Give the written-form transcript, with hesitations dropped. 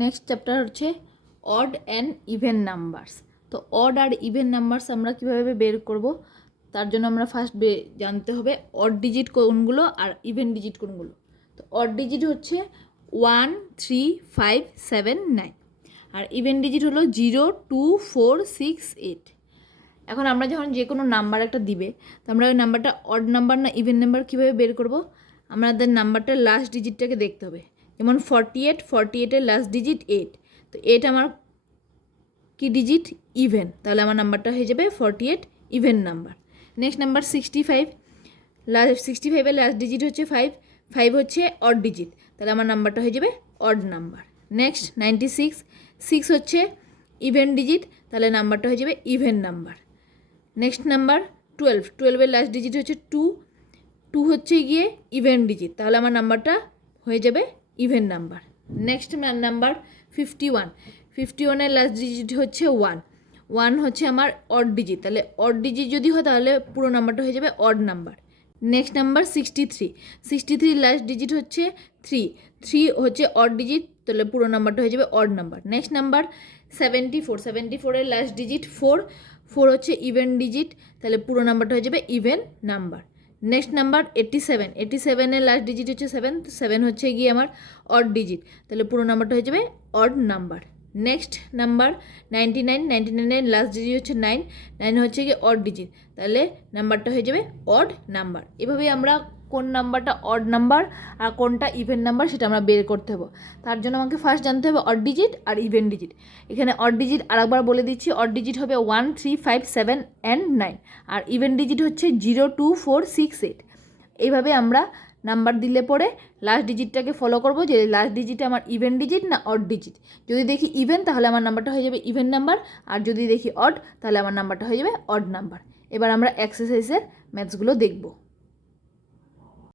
Next chapter হচ্ছে odd and even numbers. তো odd আর even numbers আমরা কীভাবে বের করব, তার জন্য আমরা ফার্স্ট জানতে হবে অড ডিজিট কোনগুলো আর ইভেন ডিজিট কোনগুলো। তো অড ডিজিট হচ্ছে 1, 3, 5, 7, 9 আর ইভেন ডিজিট হলো 0, 2, 4, 6, 8। এখন আমরা যখন যে কোনো নাম্বার একটা দিবে, তো আমরা ওই নাম্বারটা অড নাম্বার না ইভেন নাম্বার কীভাবে বের করব, আমাদের নাম্বারটার লাস্ট ডিজিটটাকে দেখতে হবে। যেমন 48, 48-এর লাস্ট ডিজিট 8, তো 8 আমার কি ডিজিট? ইভেন, তাহলে আমার নাম্বারটা হয়ে যাবে 48 ইভেন নাম্বার। নেক্সট নাম্বার 65, 65-এর লাস্ট ডিজিট হচ্ছে 5, 5 হচ্ছে অড ডিজিট, তাহলে আমার নাম্বারটা হয়ে যাবে অড নাম্বার। নেক্সট 96, 6 হচ্ছে ইভেন ডিজিট, তাহলে নাম্বারটা হয়ে যাবে ইভেন নাম্বার। নেক্সট নাম্বার 12, 12-এর লাস্ট ডিজিট হচ্ছে 2, 2 হচ্ছে গিয়ে ইভেন ডিজিট, তাহলে আমার নাম্বারটা হয়ে যাবে ইভেন নাম্বার। নেক্সট নাম্বার 51, 51-এর লাস্ট ডিজিট হচ্ছে 1, 1 হচ্ছে আমার অড ডিজিট, তাহলে অড ডিজিট যদি হয় তাহলে পুরো নাম্বারটা হয়ে যাবে odd number. Next number 63, 63 last digit হচ্ছে 3, 3 হচ্ছে অড ডিজিট, তাহলে পুরো নাম্বারটা হয়ে যাবে অড নাম্বার। নেক্সট নাম্বার 74, 74-এর লাস্ট ডিজিট 4, 4 হচ্ছে ইভেন ডিজিট, তাহলে পুরো নাম্বারটা হয়ে যাবে ইভেন নাম্বার। নেক্সট নাম্বার 87, 87-এর লাস্ট ডিজিট হচ্ছে 7, 7 হচ্ছে গিয়ে আমার অড ডিজিট, তাহলে পুরো নাম্বারটা হয়ে যাবে অড নাম্বার। নেক্সট নাম্বার 99, 99-এর লাস্ট ডিজিট হচ্ছে 9, 9 হচ্ছে গিয়ে অড ডিজিট, তাহলে নাম্বারটা হয়ে যাবে অড নাম্বার। এভাবেই আমরা কোন নাম্বারটা অড নাম্বার আর কোনটা ইভেন নাম্বার সেটা আমরা বের করতে হবে। তার জন্য আমাকে ফার্স্ট জানতে হবে অড ডিজিট আর ইভেন ডিজিট। এখানে অড ডিজিট আরেকবার বলে দিচ্ছি, অড ডিজিট হবে 1, 3, 5, 7 and 9 আর ইভেন ডিজিট হচ্ছে 0, 2, 4, 6, 8। এইভাবে আমরা নাম্বার দিলে পরে লাস্ট ডিজিটটাকে ফলো করব যে লাস্ট ডিজিটটা আমার ইভেন ডিজিট না অড ডিজিট। যদি দেখি ইভেন তাহলে আমার নাম্বারটা হয়ে যাবে ইভেন নাম্বার, আর যদি দেখি অড তাহলে আমার নাম্বারটা হয়ে যাবে অড নাম্বার। এবার আমরা এক্সারসাইজের ম্যাথসগুলো দেখব।